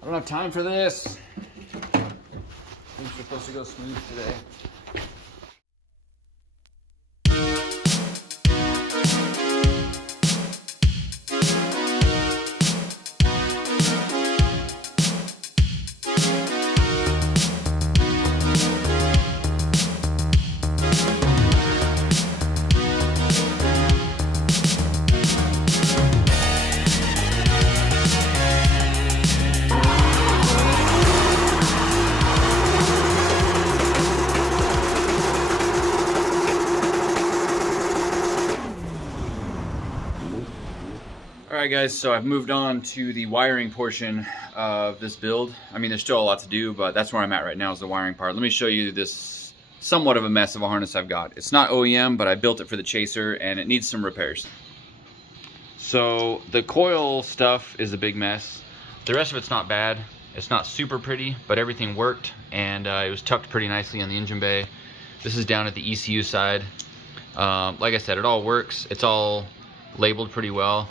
I don't have time for this. Things are supposed to go smooth today. Alright guys, so I've moved on to the wiring portion of this build. I mean, there's still a lot to do, but that's where I'm at right now is the wiring part. Let me show you this somewhat of a mess of a harness I've got. It's not OEM, but I built it for the Chaser and it needs some repairs. So the coil stuff is a big mess. The rest of it's not bad. It's not super pretty, but everything worked and it was tucked pretty nicely on the engine bay. This is down at the ECU side. Like I said, it all works. It's all labeled pretty well.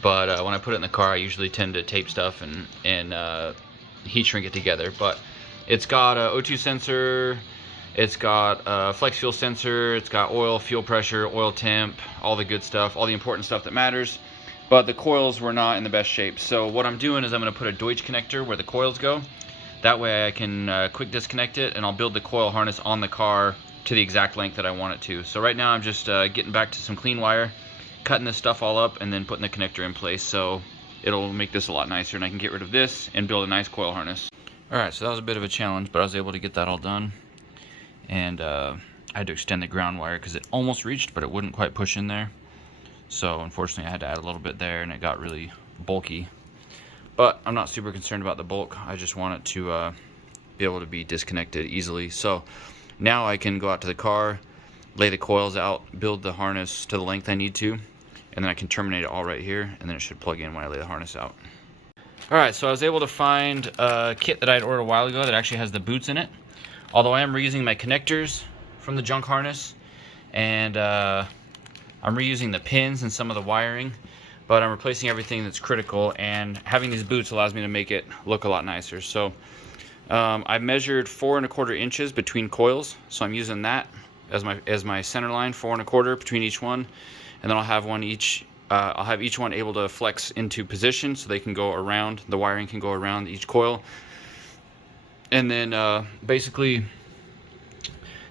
But when I put it in the car, I usually tend to tape stuff and heat shrink it together. But it's got a O2 sensor, it's got a flex fuel sensor, it's got oil, fuel pressure, oil temp, all the good stuff, all the important stuff that matters. But the coils were not in the best shape. So what I'm doing is I'm going to put a Deutsch connector where the coils go. That way I can quick disconnect it, and I'll build the coil harness on the car to the exact length that I want it to. So right now I'm just getting back to some clean wire, cutting this stuff all up, and then putting the connector in place, so it'll make this a lot nicer and I can get rid of this and build a nice coil harness. Alright, so that was a bit of a challenge, but I was able to get that all done. And I had to extend the ground wire because it almost reached, but it wouldn't quite push in there. So unfortunately I had to add a little bit there and it got really bulky. But I'm not super concerned about the bulk. I just want it to be able to be disconnected easily. So now I can go out to the car, lay the coils out, build the harness to the length I need to, and then I can terminate it all right here, and then it should plug in when I lay the harness out. Alright, so I was able to find a kit that I'd ordered a while ago that actually has the boots in it. Although I am reusing my connectors from the junk harness, and I'm reusing the pins and some of the wiring, but I'm replacing everything that's critical, and having these boots allows me to make it look a lot nicer. So I measured 4 1/4 inches between coils, so I'm using that as my center line, 4 1/4 between each one. And then I'll have one each. I'll have each one able to flex into position so they can go around. The wiring can go around each coil. And then basically,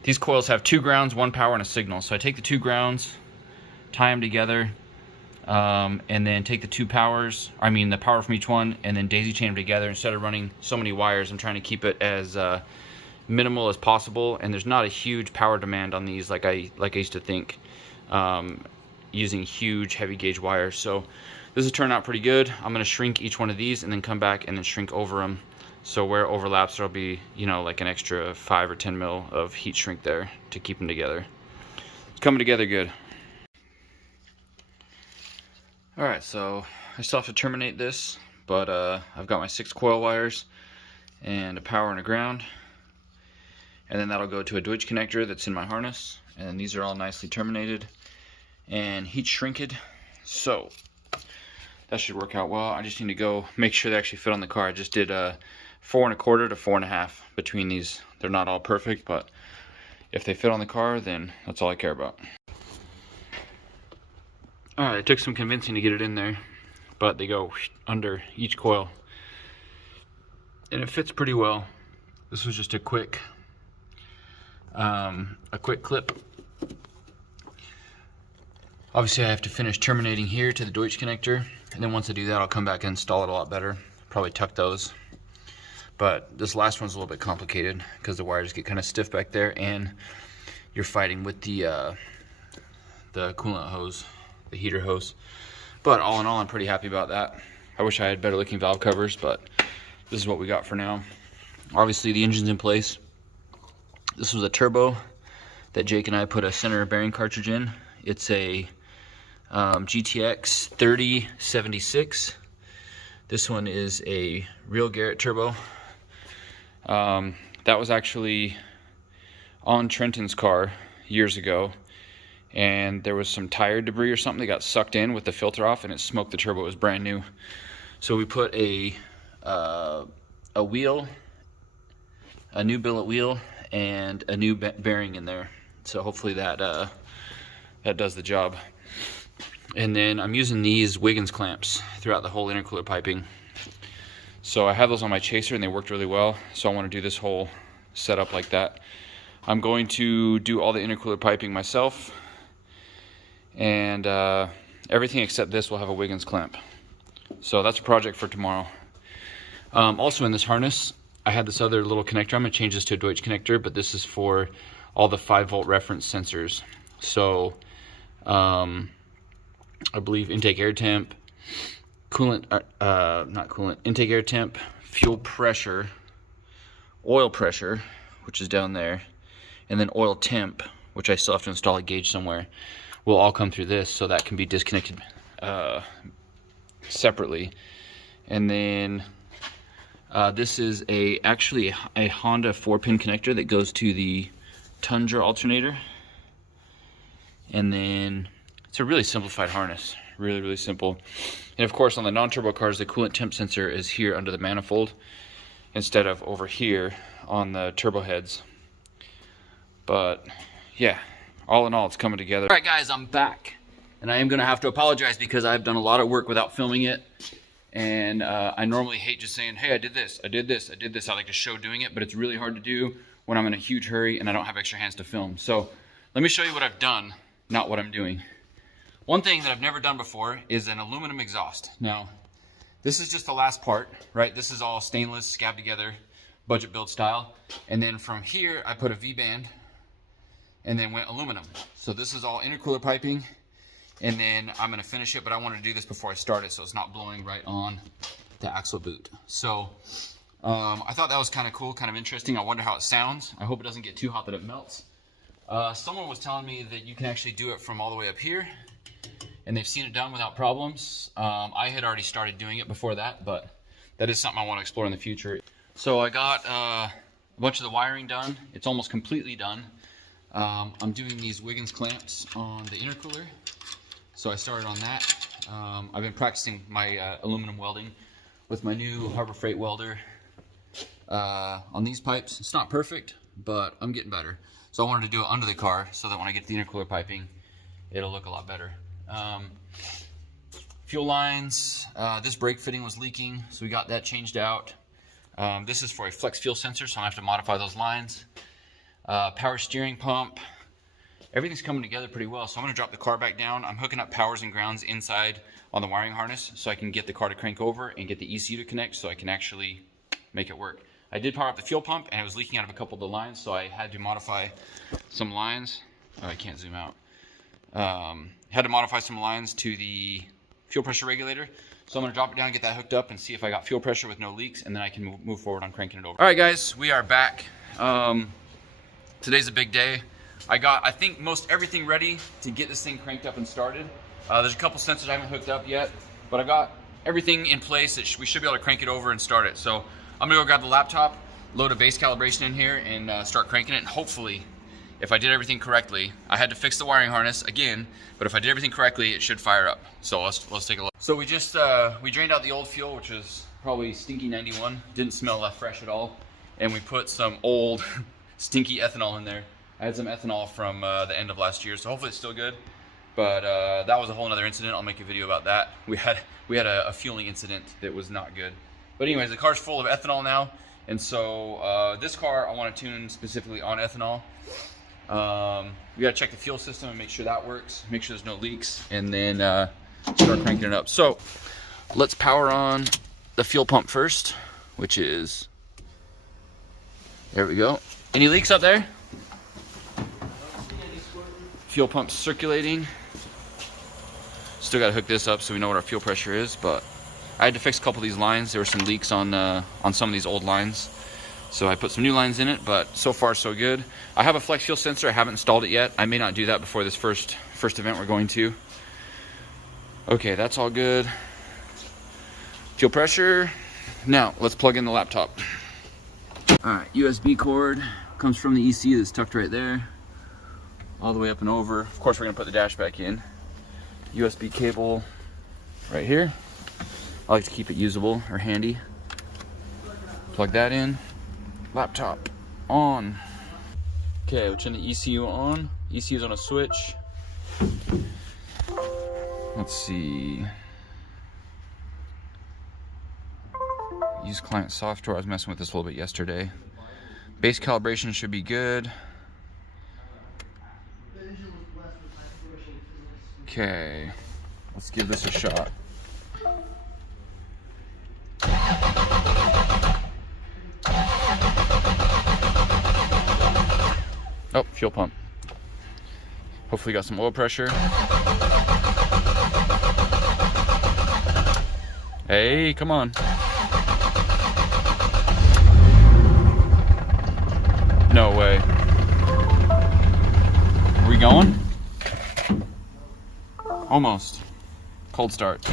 these coils have 2 grounds, 1 power, and a signal. So I take the 2 grounds, tie them together, and then take the 2 powers. I mean the power from each one, and then daisy chain them together. Instead of running so many wires, I'm trying to keep it as minimal as possible. And there's not a huge power demand on these like I used to think. Using huge heavy gauge wires. So this has turned out pretty good. I'm going to shrink each one of these and then come back and then shrink over them. So where it overlaps, there'll be, you know, like an extra 5 or 10 mil of heat shrink there to keep them together. It's coming together good. Alright, so I still have to terminate this, but I've got my 6 coil wires and a power and a ground. And then that'll go to a Deutsch connector that's in my harness. And these are all nicely terminated and heat shrinked, so that should work out well. I just need to go make sure they actually fit on the car. I just did 4 1/4 to 4 1/2 between these. They're not all perfect, but if they fit on the car, then that's all I care about. Alright, it took some convincing to get it in there, but they go under each coil and it fits pretty well. This was just a quick clip. Obviously I have to finish terminating here to the Deutsch connector, and then once I do that I'll come back and install it a lot better. Probably tuck those. But this last one's a little bit complicated because the wires get kind of stiff back there and you're fighting with the coolant hose, the heater hose. But all in all, I'm pretty happy about that. I wish I had better looking valve covers, but this is what we got for now. Obviously the engine's in place. This was a turbo that Jake and I put a center bearing cartridge in. It's a GTX 3076. This one is a real Garrett turbo. That was actually on Trenton's car years ago, and there was some tire debris or something that got sucked in with the filter off and it smoked the turbo. It was brand new. So we put a a wheel, a new billet wheel, and a new bearing in there. So hopefully that that does the job. And then I'm using these Wiggins clamps throughout the whole intercooler piping. So I have those on my chaser and they worked really well. So I want to do this whole setup like that. I'm going to do all the intercooler piping myself, and everything except this will have a Wiggins clamp. So that's a project for tomorrow. Also in this harness, I had this other little connector. I'm going to change this to a Deutsch connector, but this is for all the 5-volt reference sensors. So I believe intake air temp, coolant, not coolant, intake air temp, fuel pressure, oil pressure, which is down there, and then oil temp, which I still have to install a gauge somewhere, will all come through this, so that can be disconnected separately. And then this is actually a Honda 4-pin connector that goes to the Tundra alternator. And then it's a really simplified harness, really simple. And of course on the non-turbo cars, the coolant temp sensor is here under the manifold instead of over here on the turbo heads. But yeah, all in all, it's coming together. All right guys, I'm back, and I am gonna have to apologize because I've done a lot of work without filming it. And I normally hate just saying, hey, I did this, I did this, I did this. I like to show doing it, but it's really hard to do when I'm in a huge hurry and I don't have extra hands to film. So let me show you what I've done, not what I'm doing. One thing that I've never done before is an aluminum exhaust. Now, this is just the last part, right? This is all stainless, scabbed together, budget build style. And then from here, I put a V-band and then went aluminum. So this is all intercooler piping. And then I'm gonna finish it, but I wanted to do this before I start it so it's not blowing right on the axle boot. So I thought that was kind of cool, kind of interesting. I wonder how it sounds. I hope it doesn't get too hot that it melts. Someone was telling me that you can actually do it from all the way up here, and they've seen it done without problems. I had already started doing it before that, but that is something I want to explore in the future. So I got a bunch of the wiring done. It's almost completely done. I'm doing these Wiggins clamps on the intercooler. So I started on that. I've been practicing my aluminum welding with my new Harbor Freight welder on these pipes. It's not perfect, but I'm getting better. So I wanted to do it under the car so that when I get the intercooler piping, it'll look a lot better. Fuel lines, this brake fitting was leaking, so we got that changed out. This is for a flex fuel sensor, so I have to modify those lines. Power steering pump. Everything's coming together pretty well, so I'm going to drop the car back down. I'm hooking up powers and grounds inside on the wiring harness so I can get the car to crank over and get the ECU to connect so I can actually make it work. I did power up the fuel pump and it was leaking out of a couple of the lines, so I had to modify some lines. Oh, I can't zoom out. Had to modify some lines to the fuel pressure regulator. So I'm going to drop it down, get that hooked up, and see if I got fuel pressure with no leaks, and then I can move forward on cranking it over. All right, guys, we are back. Today's a big day. I got, I think, most everything ready to get this thing cranked up and started. There's a couple sensors I haven't hooked up yet, but I got everything in place that we should be able to crank it over and start it. So I'm gonna go grab the laptop, load a base calibration in here, and start cranking it. And hopefully, if I did everything correctly, I had to fix the wiring harness again, but if I did everything correctly, it should fire up. So let's take a look. So we just we drained out the old fuel, which was probably stinky 91. Didn't smell fresh at all, and we put some old stinky ethanol in there. I had some ethanol from the end of last year, so hopefully it's still good. But that was a whole other incident. I'll make a video about that. We had a fueling incident that was not good. But anyways, the car's full of ethanol now, and so this car I want to tune specifically on ethanol. We gotta check the fuel system and make sure that works, make sure there's no leaks, and then start cranking it up. So let's power on the fuel pump first, which is, there we go. Any leaks up there? Fuel pump circulating. Still gotta hook this up so we know what our fuel pressure is, but I had to fix a couple of these lines. There were some leaks on some of these old lines. So I put some new lines in it, but so far so good. I have a flex fuel sensor. I haven't installed it yet. I may not do that before this first event we're going to. Okay, that's all good. Fuel pressure. Now let's plug in the laptop. All right, USB cord comes from the ECU that's tucked right there, all the way up and over. Of course, we're gonna put the dash back in. USB cable right here. I like to keep it usable or handy. Plug that in. Laptop on. Okay, we'll turn the ECU on. ECU's on a switch. Let's see. Use client software. I was messing with this a little bit yesterday. Base calibration should be good. Okay, let's give this a shot. Oh, fuel pump. Hopefully got some oil pressure. Hey, come on. No way. Are we going? Almost. Cold start.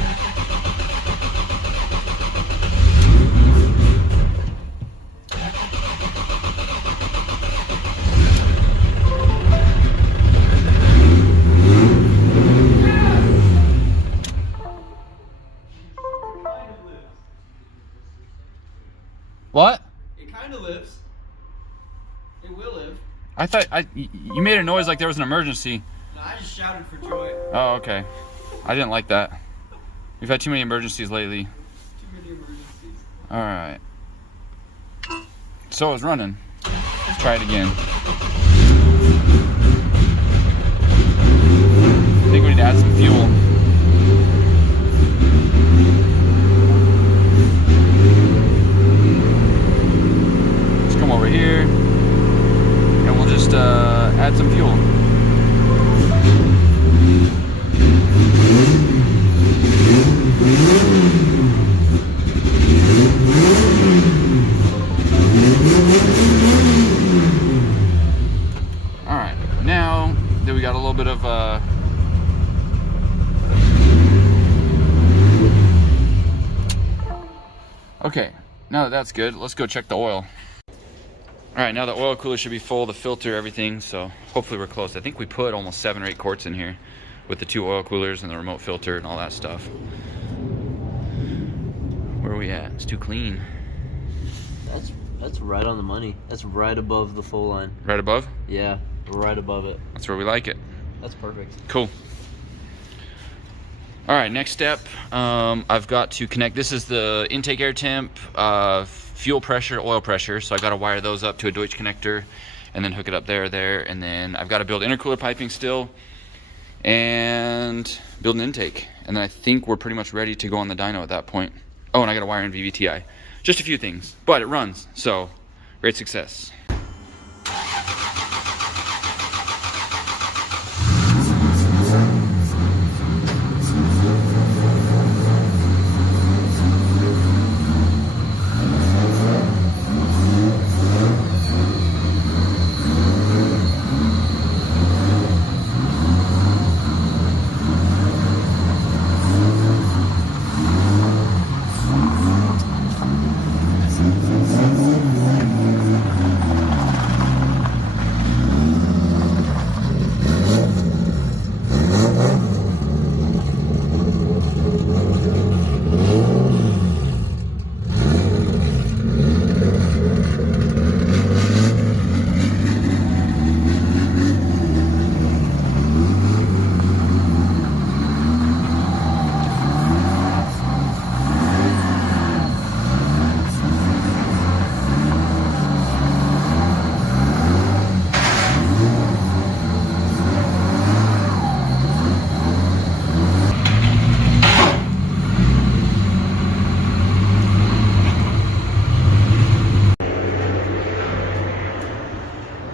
What? It kind of lives. It will live. I thought you made a noise like there was an emergency. No, I just shouted for joy. Oh, okay. I didn't like that. We've had too many emergencies lately. Too many emergencies. All right. So it's running. Let's try it again. I think we need to add some fuel. Let's come over here and we'll just add some fuel. All right, now that we got a little bit of okay, now that that's good, let's go check the oil. All right, now the oil cooler should be full, the filter, everything, so hopefully we're close. I think we put almost 7 or 8 quarts in here with the 2 oil coolers and the remote filter and all that stuff. Where are we at? It's too clean. That's right on the money. That's right above the full line. Right above? Yeah, right above it. That's where we like it. That's perfect. Cool. All right, next step, I've got to connect. This is the intake air temp, fuel pressure, oil pressure. So I've got to wire those up to a Deutsch connector and then hook it up there. And then I've got to build intercooler piping still and build an intake. And then I think we're pretty much ready to go on the dyno at that point. Oh, and I got to wire in VVTi. Just a few things, but it runs. So great success.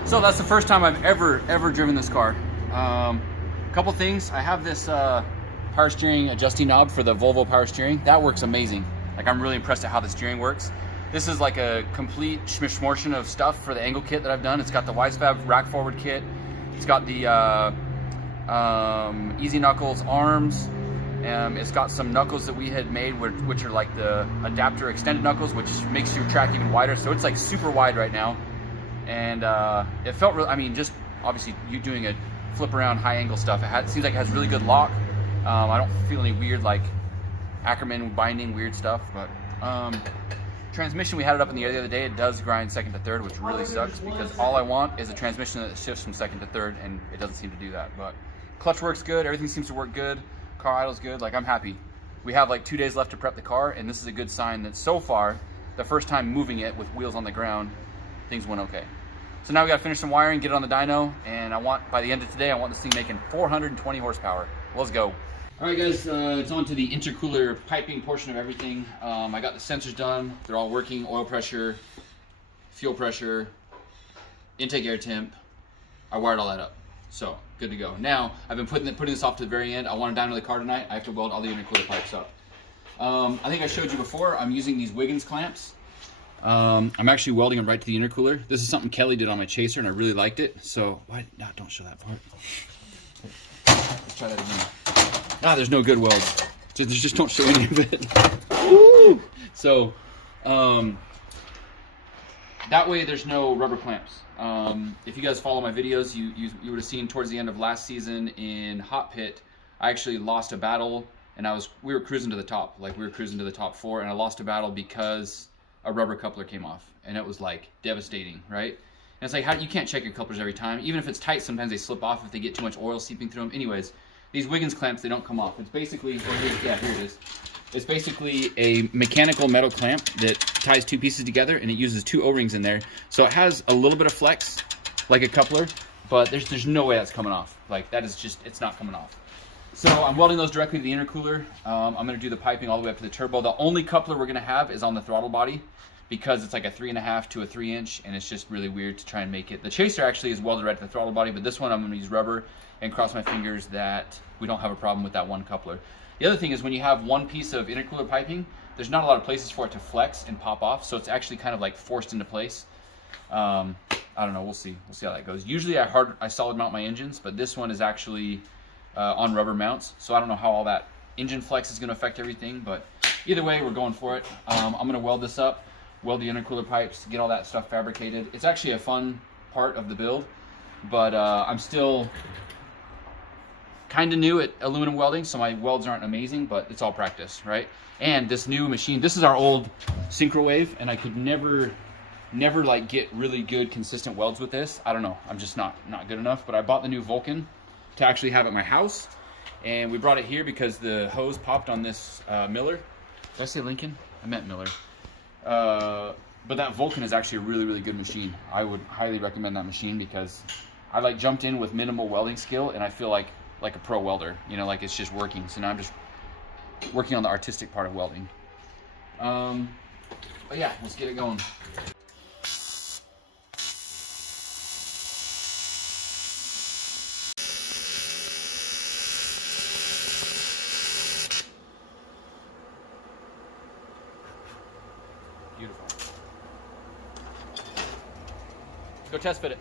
So that's the first time I've ever driven this car. Couple things. I have this power steering adjusting knob for the Volvo power steering. That works amazing. Like, I'm really impressed at how the steering works. This is like a complete smishmortion of stuff for the angle kit that I've done. It's got the Wisefab rack forward kit. It's got the Easy Knuckles arms. It's got some knuckles that we had made, which are like the adapter extended knuckles, which makes your track even wider. So it's like super wide right now. And it felt real. I mean, just obviously you doing a flip around high angle stuff, it seems like it has really good lock. I don't feel any weird like Ackerman binding weird stuff, but transmission, we had it up in the air the other day. It does grind second to third, which really sucks because all I want is a transmission that shifts from second to third, and it doesn't seem to do that. But clutch works good. Everything seems to work good. Car idle's good. Like, I'm happy. We have like 2 days left to prep the car, and this is a good sign that so far, the first time moving it with wheels on the ground, things went okay. So now we got to finish some wiring, get it on the dyno, and by the end of today, I want this thing making 420 horsepower. Let's go. All right, guys, it's on to the intercooler piping portion of everything. I got the sensors done. They're all working. Oil pressure, fuel pressure, intake air temp. I wired all that up. So, good to go. Now, I've been putting this off to the very end. I want to dyno the car tonight. I have to weld all the intercooler pipes up. I think I showed you before, I'm using these Wiggins clamps. I'm actually welding them right to the intercooler. This is something Kelly did on my Chaser, and I really liked it. So, no, don't show that part. Let's try that again. There's no good welds. Just don't show any of it. Woo! So, that way there's no rubber clamps. If you guys follow my videos, you would have seen towards the end of last season in Hot Pit, I actually lost a battle, and we were cruising to the top. Like, we were cruising to the top 4, and I lost a battle because a rubber coupler came off, and it was like devastating, right? And it's like, you can't check your couplers every time. Even if it's tight, sometimes they slip off if they get too much oil seeping through them. Anyways, these Wiggins clamps, they don't come off. It's basically, here it is. It's basically a mechanical metal clamp that ties 2 pieces together, and it uses 2 O-rings in there. So it has a little bit of flex, like a coupler, but there's no way that's coming off. Like, that is just, it's not coming off. So I'm welding those directly to the intercooler. I'm going to do the piping all the way up to the turbo. The only coupler we're going to have is on the throttle body because it's like a 3.5 to a 3-inch, and it's just really weird to try and make it. The Chaser actually is welded right to the throttle body, but this one I'm going to use rubber and cross my fingers that we don't have a problem with that one coupler. The other thing is when you have one piece of intercooler piping, there's not a lot of places for it to flex and pop off, so it's actually kind of like forced into place. I don't know, we'll see how that goes. Usually I solid mount my engines, but this one is actually on rubber mounts, so I don't know how all that engine flex is going to affect everything, but either way, we're going for it. I'm going to weld this up, weld the intercooler pipes, get all that stuff fabricated. It's actually a fun part of the build, but I'm still kind of new at aluminum welding, so my welds aren't amazing, but it's all practice, right? And this new machine, this is our old Syncrowave, and I could never like get really good consistent welds with this. I don't know, I'm just not good enough, but I bought the new Vulcan to actually have at my house, and we brought it here because the hose popped on this Miller. Did I say Lincoln? I meant Miller. But that Vulcan is actually a really good machine. I would highly recommend that machine because I like jumped in with minimal welding skill, and I feel like a pro welder, you know, like it's just working. So now I'm just working on the artistic part of welding. But yeah, let's get it going. Beautiful. Go test fit it.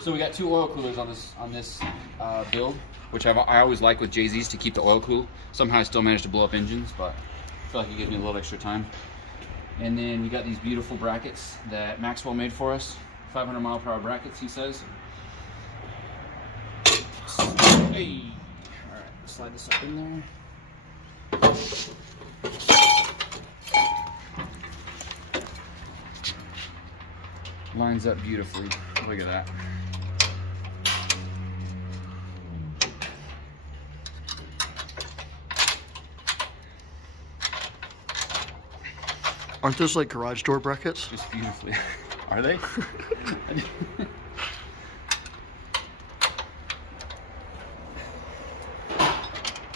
So we got 2 oil coolers on this build, which I always like with JZs to keep the oil cool. Somehow I still managed to blow up engines, but I feel like it gives me a little extra time. And then we got these beautiful brackets that Maxwell made for us, 500 mile per hour brackets, he says. Hey, all right, slide this up in there. Lines up beautifully. Look at that. Aren't those like garage door brackets? Just beautifully. Are they?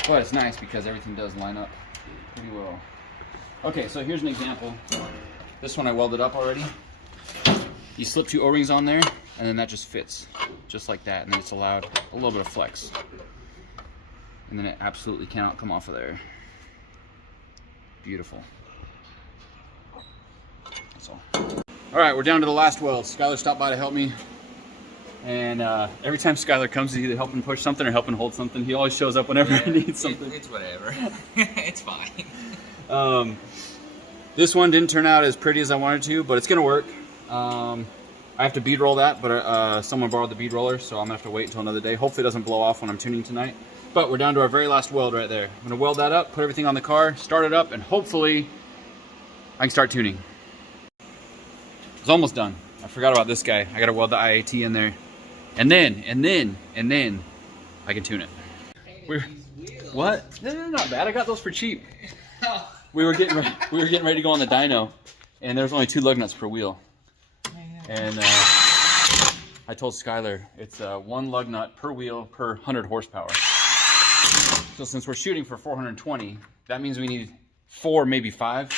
Well, it's nice because everything does line up pretty well. Okay, so here's an example. This one I welded up already. You slip 2 O-rings on there, and then that just fits, just like that, and then it's allowed a little bit of flex. And then it absolutely cannot come off of there. Beautiful. That's all. All right, we're down to the last weld. Skylar stopped by to help me. And every time Skylar comes, he's either helping push something or helping hold something. He always shows up whenever he needs something. It's whatever. It's fine. This one didn't turn out as pretty as I wanted to, but it's gonna work. I have to bead roll that, but someone borrowed the bead roller, so I'm gonna have to wait until another day. Hopefully it doesn't blow off when I'm tuning tonight. But we're down to our very last weld right there. I'm gonna weld that up, put everything on the car, start it up, and hopefully I can start tuning. It's almost done. I forgot about this guy. I gotta weld the IAT in there. And then I can tune it. What? No, not bad. I got those for cheap. We were getting ready to go on the dyno, and there's only 2 lug nuts per wheel. And I told Skylar it's 1 lug nut per wheel per 100 horsepower. So since we're shooting for 420, that means we need 4, maybe 5.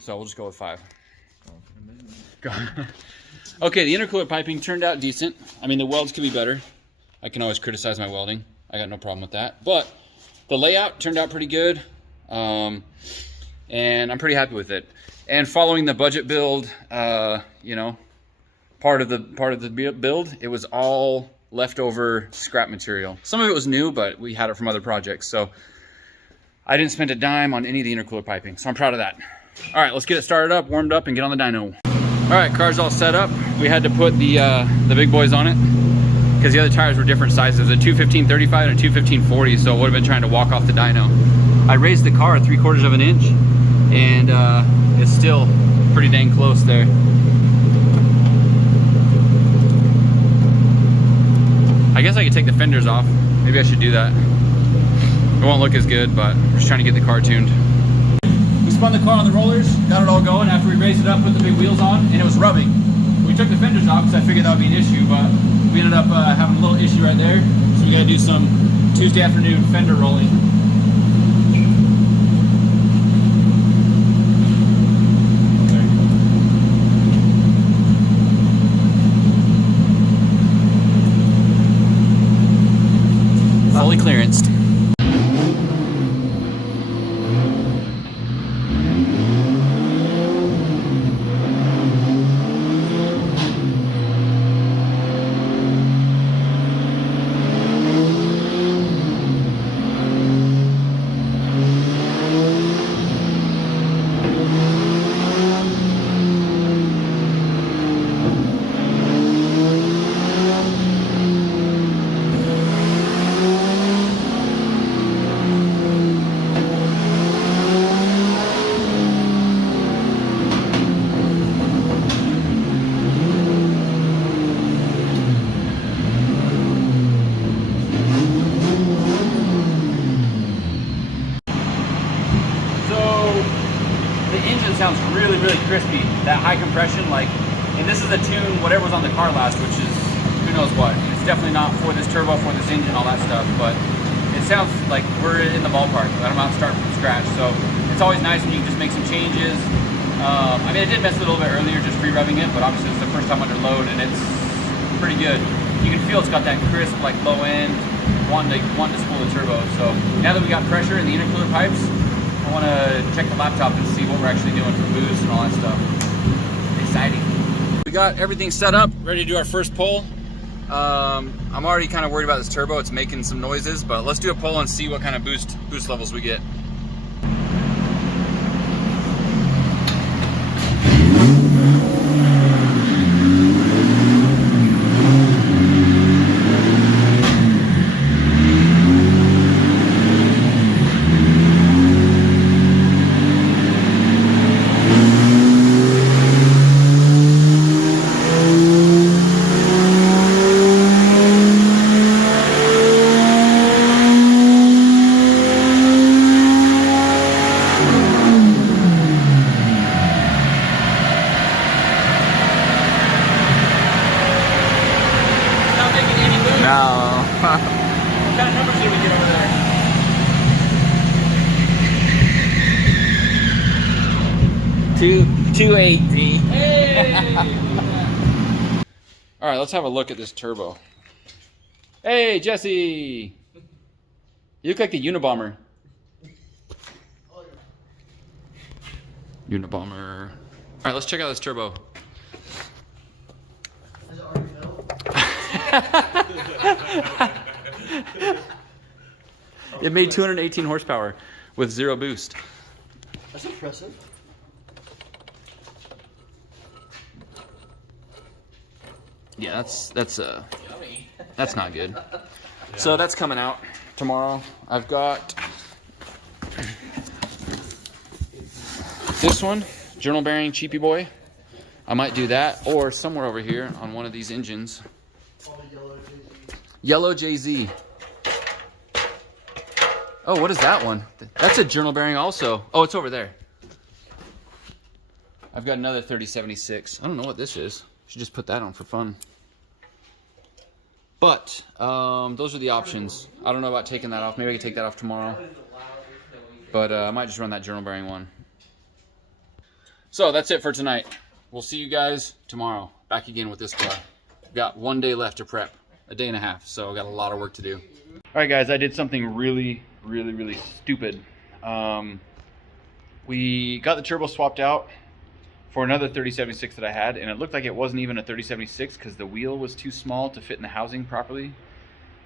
So we'll just go with 5. Okay, the intercooler piping turned out decent. I mean, the welds could be better. I can always criticize my welding. I got no problem with that. But the layout turned out pretty good. And I'm pretty happy with it. And following the budget build, you know, part of the build, it was all leftover scrap material. Some of it was new, but we had it from other projects. So I didn't spend a dime on any of the intercooler piping. So I'm proud of that. All right, let's get it started up, warmed up, and get on the dyno. All right, car's all set up. We had to put the big boys on it because the other tires were different sizes, a 215/35 and a 215/40, so it would have been trying to walk off the dyno. I raised the car 3/4 of an inch, and it's still pretty dang close there. I guess I could take the fenders off. Maybe I should do that. It won't look as good, but I'm just trying to get the car tuned. We spun the car on the rollers, got it all going after we raised it up, put the big wheels on, and it was rubbing. We took the fenders off because I figured that would be an issue, but we ended up having a little issue right there. So we got to do some Tuesday afternoon fender rolling. Fully clearanced. Sounds really, really crispy. That high compression, like, and this is a tune, whatever was on the car last, which is who knows what. It's definitely not for this turbo, for this engine, all that stuff, but it sounds like we're in the ballpark. I'm not starting from scratch, so it's always nice when you can just make some changes. I mean, I did mess with it a little bit earlier, just re-rubbing it, but obviously it's the first time under load, and it's pretty good. You can feel it's got that crisp, like low end, wanting to spool the turbo. So now that we got pressure in the intercooler pipes, I want to check the laptop and see what we're actually doing for boost and all that stuff. Exciting. We got everything set up, ready to do our first pull. I'm already kind of worried about this turbo. It's making some noises, but let's do a pull and see what kind of boost levels we get. What kind of numbers did we get over there? 280. Hey! All right, let's have a look at this turbo. Hey, Jesse! You look like the Unabomber. Unabomber. All right, let's check out this turbo. Has it already built? It made 218 horsepower with 0 boost. That's impressive. Yeah, that's not good. So that's coming out tomorrow. I've got this one, journal bearing cheapy boy. I might do that, or somewhere over here on one of these engines. Yellow JZ. Oh, what is that one? That's a journal bearing also. Oh, it's over there. I've got another 3076. I don't know what this is. Should just put that on for fun. But those are the options. I don't know about taking that off. Maybe I can take that off tomorrow. But I might just run that journal bearing one. So that's it for tonight. We'll see you guys tomorrow. Back again with this car. Got 1 day left to prep. A day and a half. So I got a lot of work to do. Alright guys, I did something really stupid. We got the turbo swapped out for another 3076 that I had, and it looked like it wasn't even a 3076 because the wheel was too small to fit in the housing properly.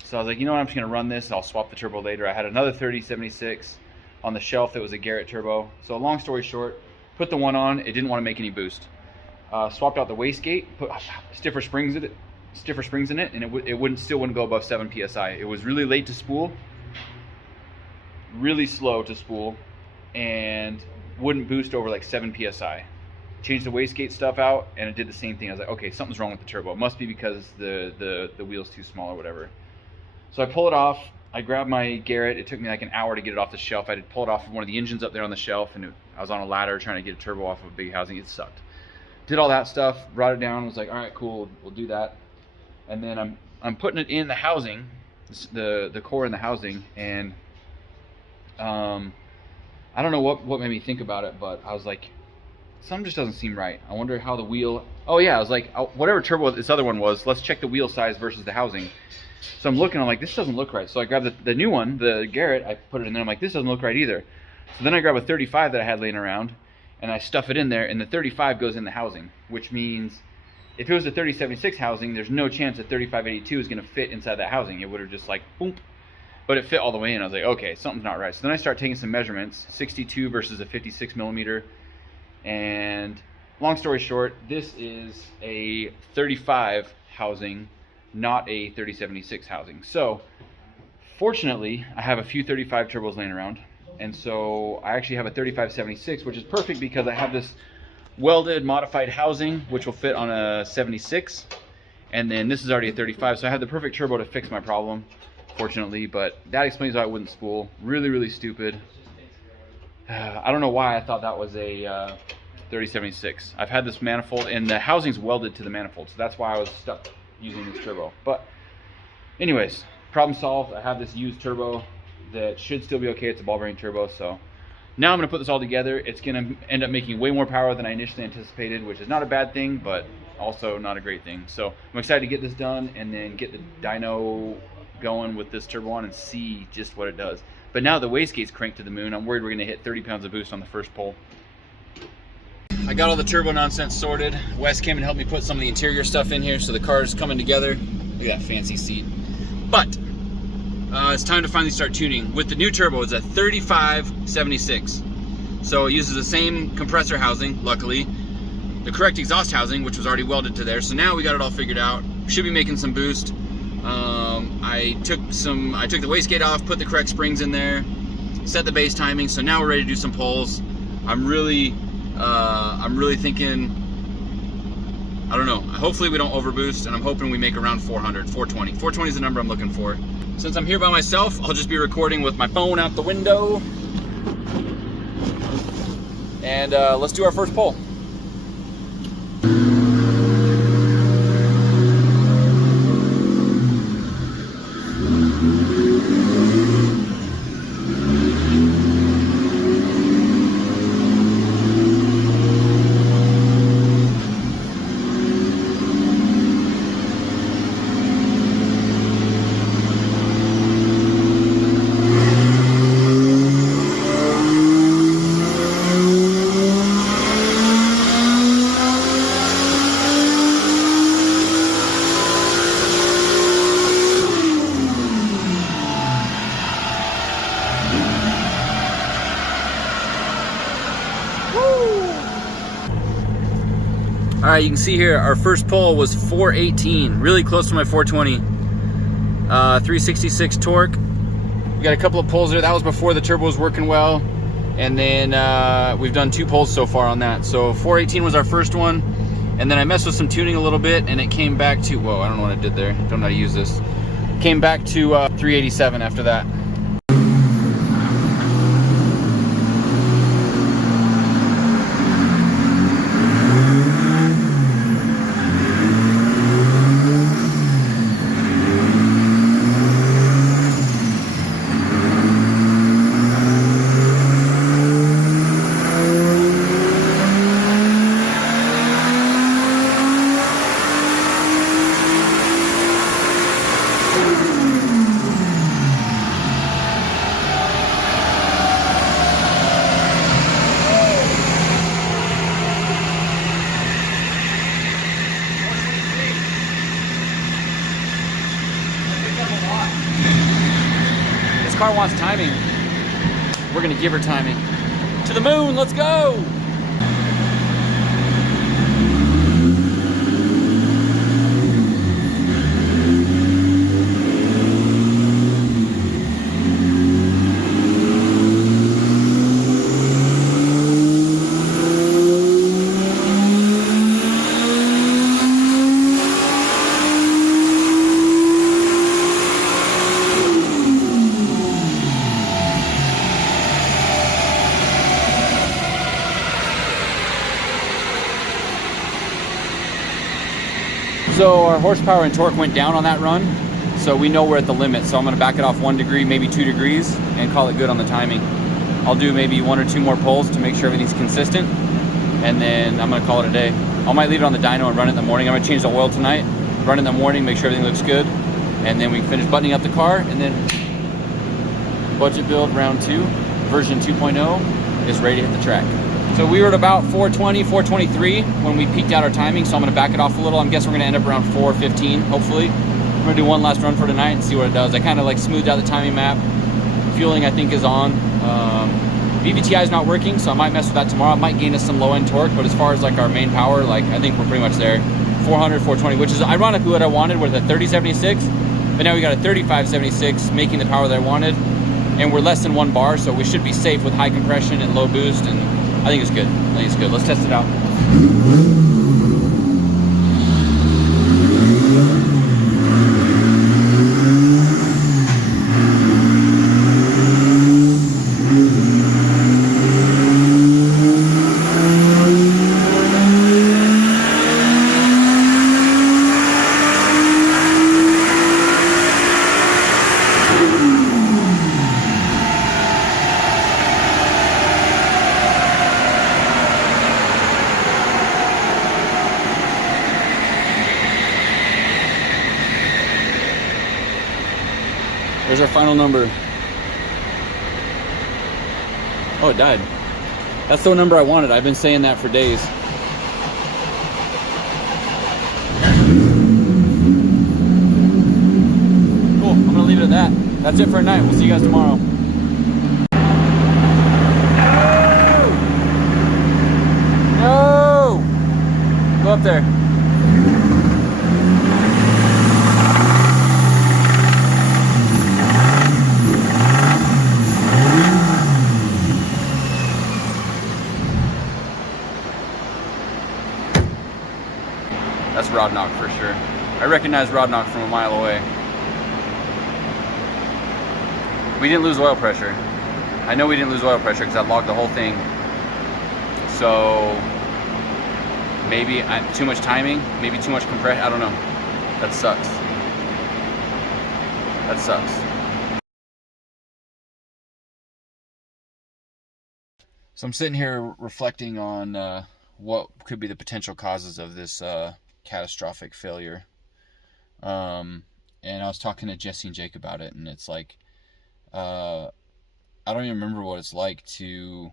So I was like, you know what, I'm just gonna run this and I'll swap the turbo later. I had another 3076 on the shelf that was a Garrett turbo. So long story short, put the one on, it didn't want to make any boost. Swapped out the wastegate, put stiffer springs in it, and it still wouldn't go above 7 psi. It was really late to spool, really slow to spool, and wouldn't boost over like 7 psi. Changed the wastegate stuff out, and it did the same thing. I was like, okay, something's wrong with the turbo. It must be because the wheel's too small or whatever. So I pull it off. I grab my Garrett. It took me like an hour to get it off the shelf. I had to pull it off of one of the engines up there on the shelf, and I was on a ladder trying to get a turbo off of a big housing. It sucked. Did all that stuff, brought it down, was like, all right, cool, we'll do that. And then I'm putting it in the housing, the core in the housing, and I don't know what made me think about it, but I was like, something just doesn't seem right. I wonder how the wheel, oh yeah, I was like, whatever turbo this other one was, let's check the wheel size versus the housing. So I'm looking, I'm like, this doesn't look right. So I grabbed the new one, the Garrett, I put it in there, I'm like, this doesn't look right either. So then I grab a 35 that I had laying around, and I stuff it in there, and the 35 goes in the housing, which means if it was a 3076 housing, there's no chance that 3582 is going to fit inside that housing. It would have just like, boom. But it fit all the way in. I was like, okay, something's not right. So then I start taking some measurements, 62 versus a 56 millimeter. And long story short, this is a 35 housing, not a 3076 housing. So fortunately, I have a few 35 turbos laying around. And so I actually have a 3576, which is perfect because I have this welded modified housing, which will fit on a 76. And then this is already a 35. So I had the perfect turbo to fix my problem, fortunately. But that explains why it wouldn't spool. Really stupid. I don't know why I thought that was a 3076. I've had this manifold, and the housing's welded to the manifold. So that's why I was stuck using this turbo. But anyways, problem solved. I have this used turbo that should still be okay. It's a ball bearing turbo. So now I'm going to put this all together. It's going to end up making way more power than I initially anticipated, which is not a bad thing, but also not a great thing. So I'm excited to get this done and then get the dyno going with this turbo on and see just what it does. But now the wastegate's cranked to the moon. I'm worried we're going to hit 30 pounds of boost on the first pull. I got all the turbo nonsense sorted. Wes came and helped me put some of the interior stuff in here, so the car's coming together. Look at that fancy seat. But it's time to finally start tuning. With the new turbo, it's a 3576. So it uses the same compressor housing, luckily. The correct exhaust housing, which was already welded to there. So now we got it all figured out. Should be making some boost. I took the wastegate off, put the correct springs in there, set the base timing. So now we're ready to do some pulls. I'm really thinking, I don't know, hopefully we don't overboost, and I'm hoping we make around 400, 420. 420 is the number I'm looking for. Since I'm here by myself, I'll just be recording with my phone out the window. And let's do our first pull. right, you can see here our first pull was 418, really close to my 420. 366 torque. We got a couple of pulls there. That was before the turbo was working well. And then we've done 2 pulls so far on that. So 418 was our first one. And then I messed with some tuning a little bit and it came back to, whoa, I don't know what I did there. Don't know how to use this. Came back to 387 after that. Car wants timing. We're gonna give her timing. To the moon, let's go! So our horsepower and torque went down on that run, so we know we're at the limit. So I'm gonna back it off 1 degree, maybe 2 degrees, and call it good on the timing. I'll do maybe 1 or 2 more pulls to make sure everything's consistent, and then I'm gonna call it a day. I might leave it on the dyno and run it in the morning. I'm gonna change the oil tonight, run it in the morning, make sure everything looks good, and then we can finish buttoning up the car, and then budget build round 2, version 2.0 is ready to hit the track. So we were at about 420, 423 when we peaked out our timing, so I'm gonna back it off a little. I'm guessing we're gonna end up around 415, hopefully. I'm gonna do one last run for tonight and see what it does. I kind of like smoothed out the timing map. Fueling I think is on. VVTi is not working, so I might mess with that tomorrow. I might gain us some low end torque, but as far as like our main power, like I think we're pretty much there. 400, 420, which is ironically what I wanted with a 3076, but now we got a 3576 making the power that I wanted, and we're less than 1 bar, so we should be safe with high compression and low boost, and I think it's good. I think it's good. Let's test it out. There's our final number. Oh, it died. That's the number I wanted. I've been saying that for days. Cool, I'm gonna leave it at that. That's it for tonight. We'll see you guys tomorrow. No! Go up there. That's rod knock for sure. I recognize rod knock from a mile away. We didn't lose oil pressure. I know we didn't lose oil pressure because I logged the whole thing. So maybe too much timing, maybe too much compression, I don't know. That sucks. That sucks. So I'm sitting here reflecting on what could be the potential causes of this catastrophic failure. And I was talking to Jesse and Jake about it, and it's like, I don't even remember what it's like to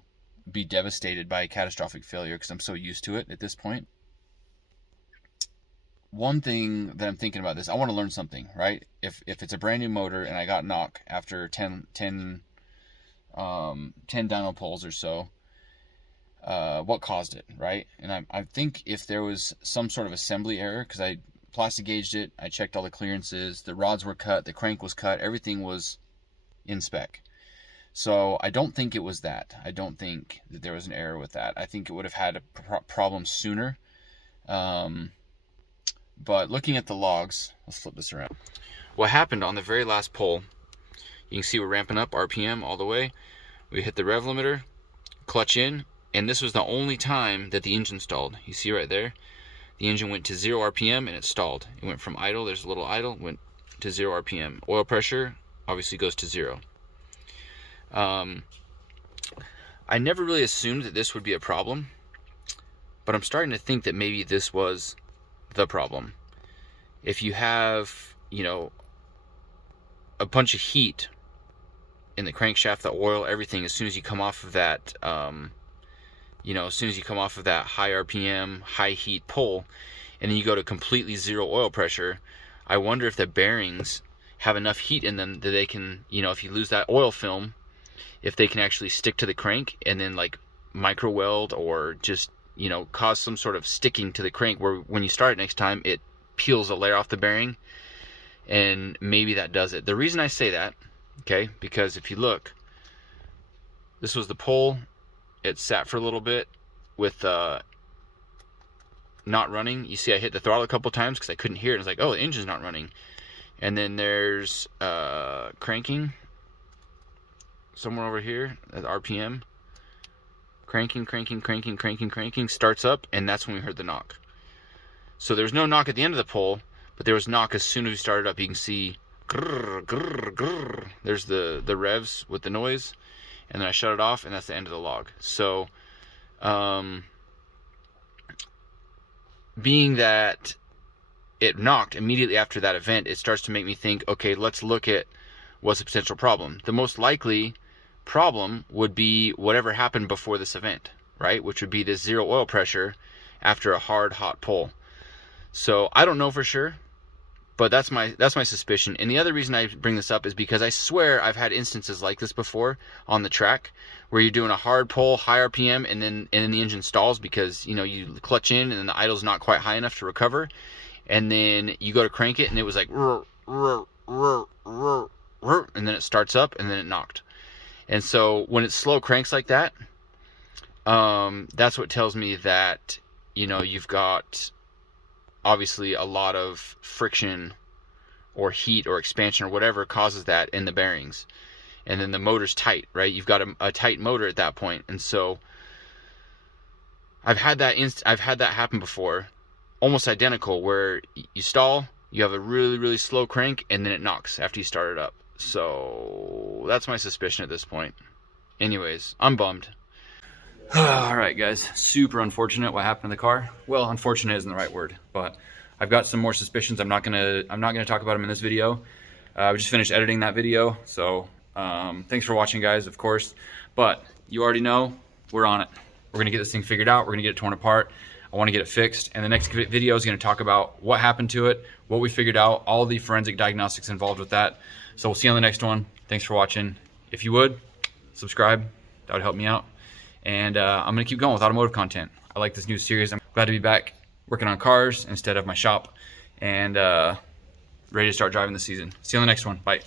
be devastated by a catastrophic failure because I'm so used to it at this point. One thing that I'm thinking about this, I want to learn something, right? If it's a brand new motor and I got knock after 10 dyno pulls or so, what caused it, right? And I think if there was some sort of assembly error, because I plastic gauged it, I checked all the clearances, the rods were cut, the crank was cut, everything was in spec. So I don't think it was that. I don't think that there was an error with that. I think it would have had a problem sooner. But looking at the logs, let's flip this around. What happened on the very last pull, you can see we're ramping up RPM all the way. We hit the rev limiter, clutch in, and this was the only time that the engine stalled. You see right there, the engine went to 0 RPM and it stalled. It went from idle, there's a little idle, went to 0 RPM. Oil pressure obviously goes to 0. I never really assumed that this would be a problem, but I'm starting to think that maybe this was the problem. If you have, you know, a bunch of heat in the crankshaft, the oil, everything, as soon as you come off of that, you know, as soon as you come off of that high RPM, high heat pull, and then you go to completely 0 oil pressure, I wonder if the bearings have enough heat in them that they can, you know, if you lose that oil film, if they can actually stick to the crank and then like micro weld or just, you know, cause some sort of sticking to the crank where when you start it next time, it peels a layer off the bearing, and maybe that does it. The reason I say that, okay, because if you look, this was the pull, it sat for a little bit with not running. You see I hit the throttle a couple times because I couldn't hear it. It's like, oh, the engine's not running. And then there's cranking somewhere over here at RPM. Cranking, starts up, and that's when we heard the knock. So there's no knock at the end of the pull, but there was knock as soon as we started up. You can see grrr, grrr, grrr. There's the revs with the noise, and then I shut it off, and that's the end of the log. So being that it knocked immediately after that event, it starts to make me think, okay, let's look at what's a potential problem. The most likely problem would be whatever happened before this event, right? Which would be this 0 oil pressure after a hard, hot pull. So I don't know for sure, but that's my suspicion. And the other reason I bring this up is because I swear I've had instances like this before on the track where you're doing a hard pull, high RPM, and then the engine stalls because, you know, you clutch in and then the idle's not quite high enough to recover, and then you go to crank it and it was like and then it starts up and then it knocked. And so when it's slow cranks like that, that's what tells me that, you know, you've got obviously a lot of friction or heat or expansion or whatever causes that in the bearings. And then the motor's tight, right? You've got a tight motor at that point. And so I've had that happen before, almost identical, where you stall, you have a really, really slow crank, and then it knocks after you start it up. So that's my suspicion at this point. Anyways, I'm bummed. All right, guys, super unfortunate what happened to the car. Well, unfortunate isn't the right word, but I've got some more suspicions. I'm not gonna talk about them in this video. We just finished editing that video, so thanks for watching, guys, of course. But you already know we're on it. We're gonna get this thing figured out. We're gonna get it torn apart. I want to get it fixed, and the next video is going to talk about what happened to it, what we figured out, all the forensic diagnostics involved with that. So we'll see you on the next one. Thanks for watching. If you would, subscribe. That would help me out. And I'm going to keep going with automotive content. I like this new series. I'm glad to be back working on cars instead of my shop, and ready to start driving this season. See you on the next one. Bye.